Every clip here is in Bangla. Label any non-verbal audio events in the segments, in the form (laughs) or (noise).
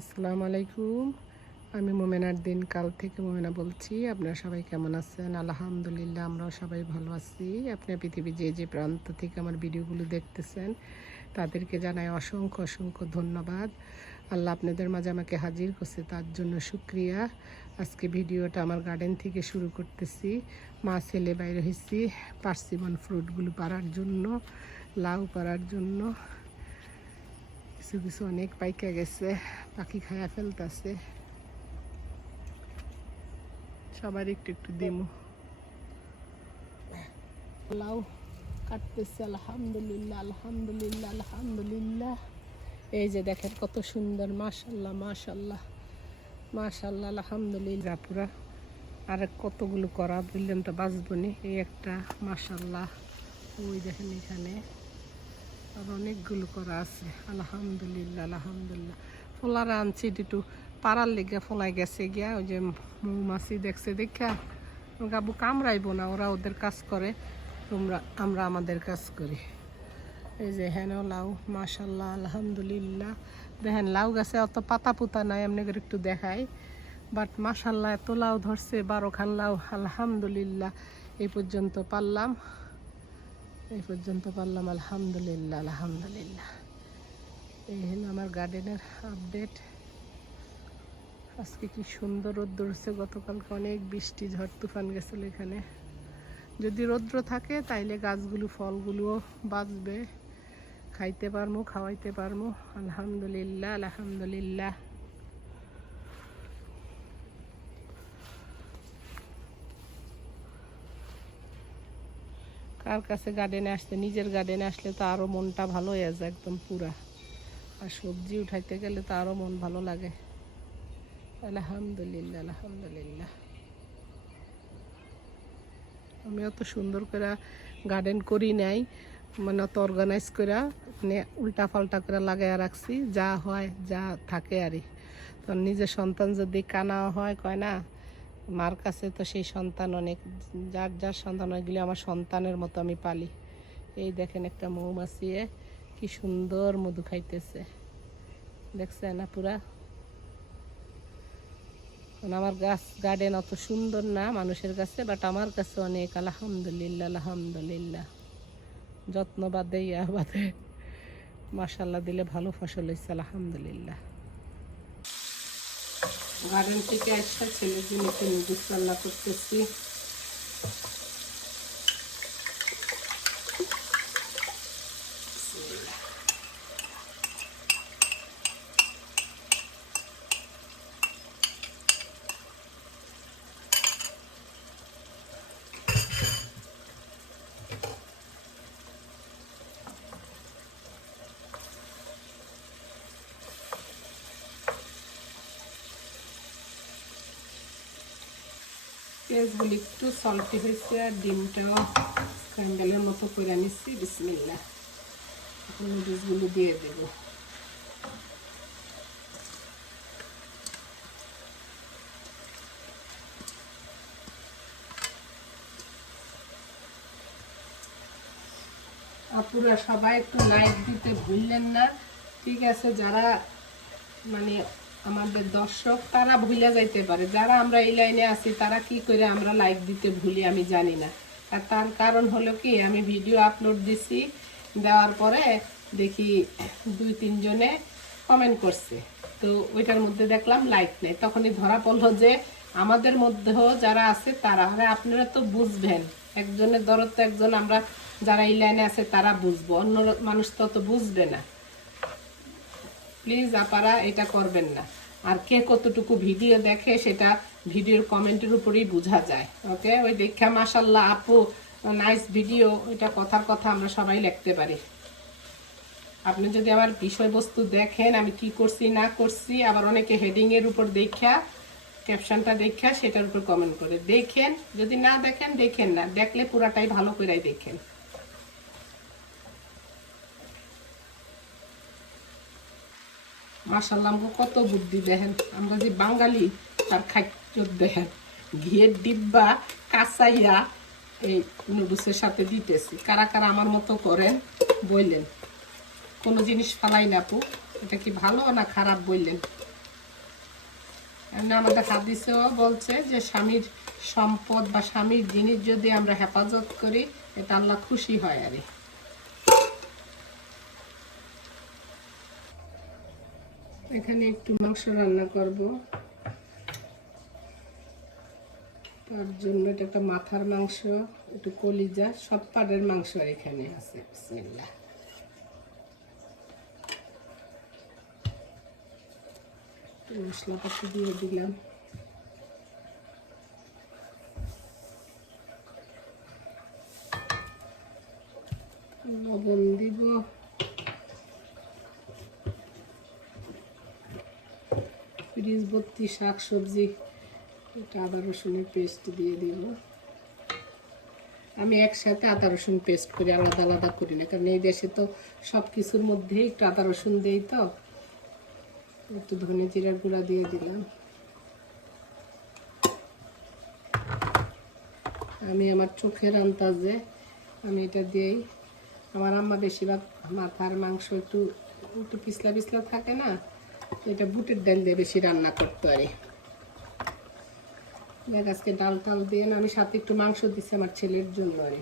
আসসালামু আলাইকুম। আমি মোমেনার দিন, কাল থেকে মোমেনা বলছি। আপনারা সবাই কেমন আছেন? আলহামদুলিল্লাহ, আমরাও সবাই ভালো আছি। আপনার পৃথিবী যে যে প্রান্ত থেকে আমার ভিডিওগুলো দেখতেছেন, তাদেরকে জানাই অসংখ্য অসংখ্য ধন্যবাদ। আল্লাহ আপনাদের মাঝে আমাকে হাজির করছে, তার জন্য শুক্রিয়া। আজকে ভিডিওটা আমার গার্ডেন থেকে শুরু করতেছি। মা, ছেলে বাইরে হয়েছি, পার্সিমন ফ্রুটগুলো পারার জন্য, লাউ পারার জন্য। কিছু কিছু অনেক পাইকা গেছে, পাখি খায়া ফেলতেছে। সবার একটু একটু দিমু। লাউ কাটতেছে, আলহামদুলিল্লাহ আলহামদুলিল্লাহ আলহামদুলিল্লাহ। এই যে দেখেন কত সুন্দর মাশাল্লাহ মাশাল্লাহ মাশাল্লাহ আলহামদুলিল্লাহ। পুরা আর কতগুলো করা বললেন তো বাঁচবো নি, এই একটা মাশাল্লাহ ওই দেখেন এখানে। আর অনেকগুলো করা আছে। আলহামদুলিল্লাহ আলহামদুলিল্লাহ। ফলারা আনছি একটু পাড়ার লেগে ফলাই গেছে গিয়া, ওই যে মৌমাছি দেখছে, দেখা। গাবু কামড়াইবো না, ওরা ওদের কাজ করে, তোমরা, আমরা আমাদের কাজ করি। এই যে হেন লাউ মাশাল্লাহ আলহামদুলিল্লাহ। দেখেন, লাউ গাছে অত পাতা পুতা নাই, এমনি করে একটু দেখাই। বাট মাশাল্লাহ এত লাউ ধরছে, বারো খান লাউ, আলহামদুলিল্লাহ। এই পর্যন্ত পারলাম। এই পর্যন্ত পারলাম, আলহামদুলিল্লাহ আলহামদুলিল্লাহ। এই হলো আমার গার্ডেনের আপডেট আজকে কি সুন্দর রৌদ্র হচ্ছে গতকালকে অনেক বৃষ্টি, ঝড় তুফান গেছিল এখানে। যদি রৌদ্র থাকে, তাইলে গাছগুলো, ফলগুলোও বাঁচবে। খাইতে পারব খাওয়াইতে পারব আলহামদুলিল্লাহ আলহামদুলিল্লাহ। কার কাছে গার্ডেনে আসতে নিজের গার্ডেনে আসলে তো আরও মনটা ভালো হয়ে যায় একদম পুরা। আর সবজি উঠাইতে গেলে তো আরও মন ভালো লাগে। আলহামদুলিল্লাহ আলহামদুলিল্লাহ। আমি অত সুন্দর করে গার্ডেন করি নাই মানে অত অর্গানাইজ করে মানে উল্টা পাল্টা করে লাগাইয়া রাখছি, যা হয়, যা থাকে আরই। তো নিজের সন্তান যদি কানা হয়, কয় না মার কাছে তো সেই সন্তান অনেক, যার যার সন্তান ওইগুলি আমার সন্তানের মতো আমি পালি। এই দেখেন একটা মৌমাছিয়ে কি সুন্দর মধু খাইতেছে। দেখছে না পুরা আমার গাছ গার্ডেন অত সুন্দর না মানুষের কাছে বাট আমার কাছে অনেক, আলহামদুলিল্লাহ আলহামদুলিল্লাহ। যত্ন বাদে ইয়া বাদে মাসাল্লাহ দিলে ভালো ফসল হয়েছে আলহামদুলিল্লাহ। গার্ডেন থেকে আসা ছেলের জন্য একটু নুডলস করতেছি। পেঁয়াজগুলি একটু সল্টি হয়েছে আর ডিমটাও স্ক্র্যাম্বেলের মতো করে নিচ্ছি বিসমিল্লা এখন নুডলসগুলো দিয়ে দেবো। আপুরা সবাই একটু লাইক দিতে ভুললেন না। ঠিক আছে, যারা মানে আমাদের দর্শক, তারা ভুলে যাইতে পারে। যারা আমরা এই লাইনে আছি, তারা কি করে আমরা লাইক দিতে ভুলি আমি জানি না। আর তার কারণ হলো কি, আমি ভিডিও আপলোড দিছি, দেওয়ার পরে দেখি দুই, তিনজনে কমেন্ট করছে। তো ওইটার মধ্যে দেখলাম লাইক নেই। তখনই ধরা পড়ল যে আমাদের মধ্যেও যারা আছে, তারা, আরে আপনারা তো বুঝবেন। একজনের দরদ তো একজন, আমরা যারা এই লাইনে আছে, তারা বুঝব। অন্য মানুষ তো অত বুঝবে না। প্লিজ আপারা, এটা করবেন না। আর কে কতটুকু ভিডিও দেখে সেটা ভিডিওর কমেন্টের উপরেই বোঝা যায়, ওকে? ওই দেখা মাসাল্লাহ আপু, নাইস ভিডিও, এটা কথার কথা আমরা সবাই লিখতে পারি। আপনি যদি আমার বিষয়বস্তু দেখেন, আমি কি করছি, না করছি, আবার অনেকে হেডিং এর উপর দেখা ক্যাপশনটা দেখা, সেটার উপর কমেন্ট করে। দেখেন, যদি না দেখেন দেখেন না। দেখলে পুরাটাই ভালো করেই দেখেন। মাসাল্লাহ কত বুদ্ধি দেখেন। আমরা যে বাঙালি, তার খাদ্য দেখেন। ঘিয়ের ডিব্বা কাঁচাইয়া এই নুডলসের সাথে দিতেছি। কারা কারা আমার মতো করেন, বললেন। কোনো জিনিস ফালাই না আপু, এটা কি ভালো না খারাপ বললেন? এমনি আমাদের হাদিসেও বলছে যে স্বামীর সম্পদ বা স্বামীর জিনিস যদি আমরা হেফাজত করি, এটা আল্লাহ খুশি হয় আর। এখানে একটু মাংস রান্না করব। তার জন্য এটা একটা মাথার মাংস, একটু কলিজা, সব পাটের মাংস এখানে আছে। মশলা মশলাপাতি দিয়ে দিলাম লবণ দিব ফ্রিজ ভর্তি শাক সবজি এটা আদা রসুনের পেস্ট দিয়ে দিব। আমি একসাথে আদা রসুন পেস্ট করি, আলাদা আলাদা করি না, কারণ এই দেশে তো সব কিছুর মধ্যেই একটু আদা রসুন দেই তো। একটু ধনে জিরার গুঁড়া দিয়ে দিলাম। আমি আমার চোখের আন্দাজে আমি এটা দিয়েই আমার আম্মা বেশিরভাগ মাথার মাংস একটু একটু পিছলা পিছলা থাকে না এটা বুটের ডাল দিয়ে বেশি রান্না করতে পারি। দেখ, আজকে ডাল টাল দিয়ে আমি সাথে একটু মাংস দিচ্ছি আমার ছেলের জন্য আর।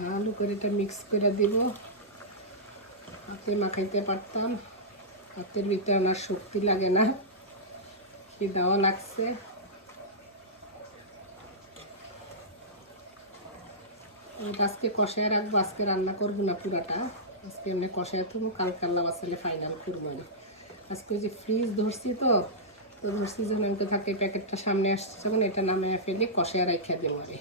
ভালো করে এটা মিক্স করে দিব। হাতে মাখাইতে পারতাম। হাতের ভিতরে আমার শক্তি লাগে না। খিদাও লাগছে। আজকে কষায় রাখব, আজকে রান্না করব না পুরাটা। আজকে এমনি কষায় থাকব, কালকে আল্লাহ বাসালে ফাইনাল করব না। আজকে ওই যে ফ্রিজ ধরছি তো তো ধরছি যখন তো থাকে, প্যাকেটটা সামনে আসছে যখন এটা নামে ফেলে, কষায় রাখা দেবো আরে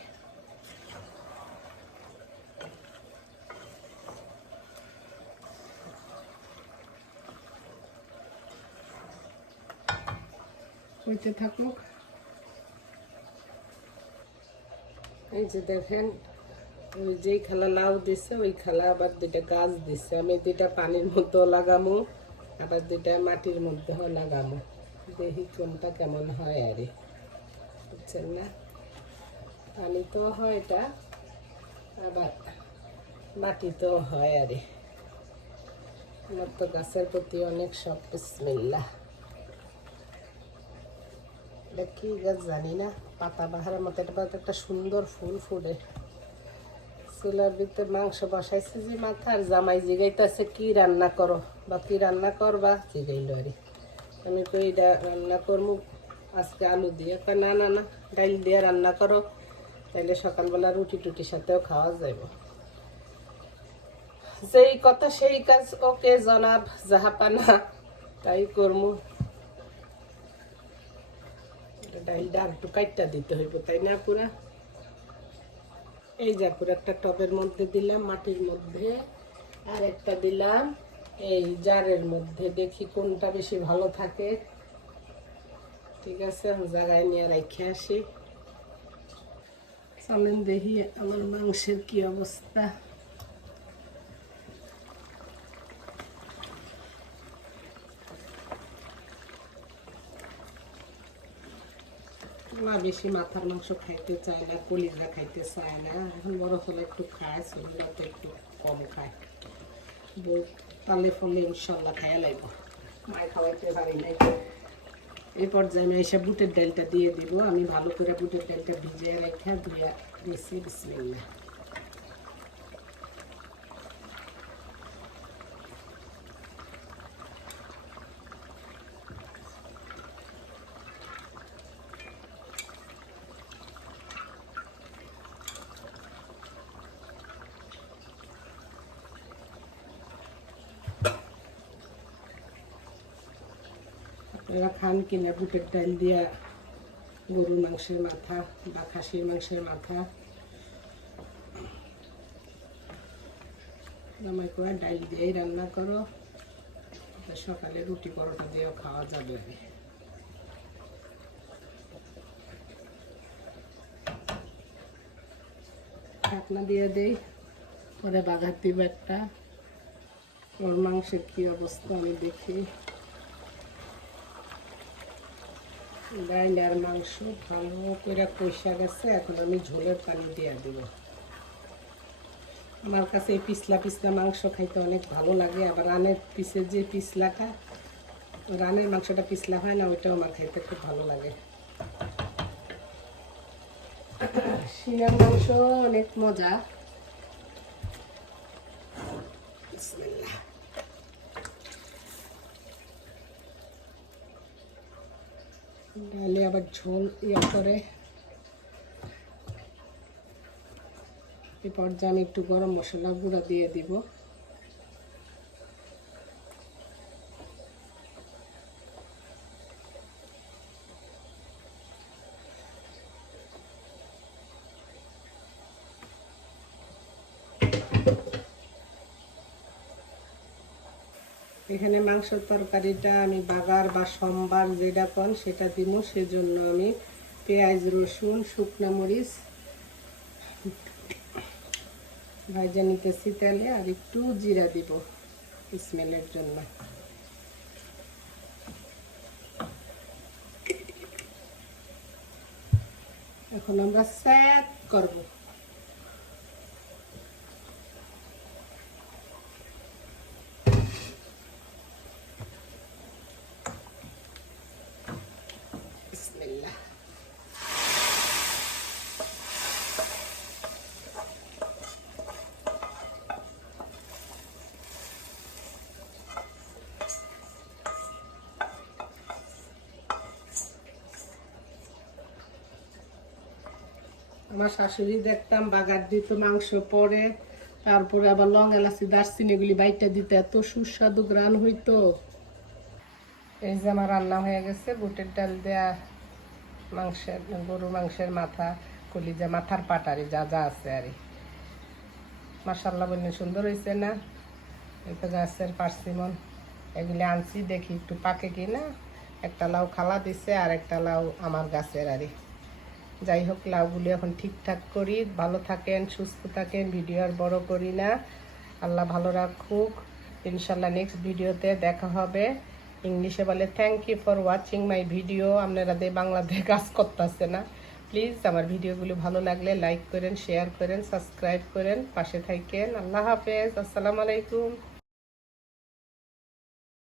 থাকুক। এই যে দেখেন যেই খালা লাউ দিছে, ওই খালা আবার দুইটা গাছ দিছে। আমি দুইটা পানির মধ্যেও লাগামো, আবার দুইটা মাটির মধ্যেও লাগামো। দেখি কোনটা কেমন হয় আর। বুঝছেন না? পানি তো হয় এটা, আবার মাটিতেও হয় আর। আমার তো গাছের প্রতি অনেক শখ বিসমিল্লা এটা কি গাছ জানি না, পাতা বাহারের মতো, এটা একটা সুন্দর ফুল ফুটে। চুলার ভিতরে মাংস বসাইছে যে মাথার জামাই জিগাইতেছে, কি রান্না করো? বা কি রান্না করবা? জিগাইল আরে। আমি কই রান্না করব আজকে আলু দিয়ে। কয়, না না না, ডাইল দিয়ে রান্না করো, তাইলে সকালবেলা রুটি টুটির সাথেও খাওয়া যাইব। যেই কথা সেই কাজ, ওকে জনাব, যাহা জাহাপানা তাই করমু। ডাইলটা আর একটু কাইটটা দিতে হইব, তাই না পুরা? এই জাকুর একটা টবের মধ্যে দিলাম, মাটির মধ্যে। আর একটা দিলাম এই জারের মধ্যে। দেখি কোনটা বেশি ভালো থাকে। ঠিক আছে জায়গায় নিয়ে রেখে আসি। চলেন দেখি আমার মাংসের কি অবস্থা। মা বেশি মাথার মাংস খাইতে চায় না, কলিজা খাইতে চায় না। এখন বড় হলে একটু খায় ছেলেরা তো একটু কম খায়। বউ তালে ফলে ইনশাল্লাহ খাইয়া লাগব মায় খাওয়াইতে পারি নাই। এই পর্যায়ে আমি এসে বুটের ডালটা দিয়ে দিব। আমি ভালো করে বুটের ডালটা ভিজিয়ে রেখে ধুয়ে দিয়েছি বিসমিল্লা আপনারা খান কিনা বুটের ডাল দিয়া গরুর মাংসের মাথা বা খাসির মাংসের মাথা। আমায় করে ডাল দিয়েই রান্না করো সকালে রুটি পরোটা দিয়েও খাওয়া যাবে। ঢাকনা দিয়ে দেই, পরে বাগার দিব একটা। ওর মাংসের কি অবস্থা আমি দেখি। ডাইল মাংস ভালো করে কষা গেছে, এখন আমি ঝোলের পানি দিয়ে দিব। আমার কাছে এই পিছলা পিছলা মাংস খাইতে অনেক ভালো লাগে, আবার রানের পিসের যে পিছলাটা, রানের মাংসটা পিছলা হয় না, ওইটাও আমার খাইতে খুব ভালো লাগে। শিরার মাংস অনেক মজা। ডালে আবার ঝোল ইয়ে করে। এই পর্যায়ে আমি একটু গরম মশলা গুঁড়া দিয়ে দিব। এখানে মাংসের তরকারিটা আমি বাগার বা সোমবার যেটা কন সেটা দিব, সেজন্য আমি পেঁয়াজ, রসুন, শুকনো মরিচ ভাজা নিতেছি তেলে আর একটু জিরা দিব স্মেলের জন্য। এখন আমরা স্যাট করব বিসমিল্লাহ আমার শাশুড়ি দেখতাম, বাগার দিত, মাংস পরে, তারপরে আবার লং এলাচি, দারচিনি এগুলি বাইটটা দিতে, এত সুস্বাদু গ্রান হইতো। এই যে আমার রান্না হয়ে গেছে, বুটের ডাল দেয়া, মাংসের গরু মাংসের মাথা, কলিজা, মাথার পাটারি, যা যা আছে আর মাসাল্লাহ বললে সুন্দর হয়েছে না? তো গাছের পার্সিমন। এগুলি আনছি, দেখি একটু পাকে কিনা। একটা লাউ খালা দিছে আর একটা লাউ আমার গাছের আরই যাই হোক, লাউগুলি এখন ঠিকঠাক করি, ভালো থাকেন, সুস্থ থাকেন, ভিডিও আর বড় করি না। আল্লাহ ভালো রাখুক। ইনশাল্লাহ নেক্সট ভিডিওতে দেখা হবে। ইংলিশে বলে thank you for watching my video আপনারা দিয়ে বাংলাতে (laughs) কাজ করতেছে না। প্লিজ আমার ভিডিওগুলো ভালো লাগলে লাইক করেন শেয়ার করেন সাবস্ক্রাইব করেন, পাশে থাকেন। আল্লাহ হাফেজ। আসসালামু আলাইকুম।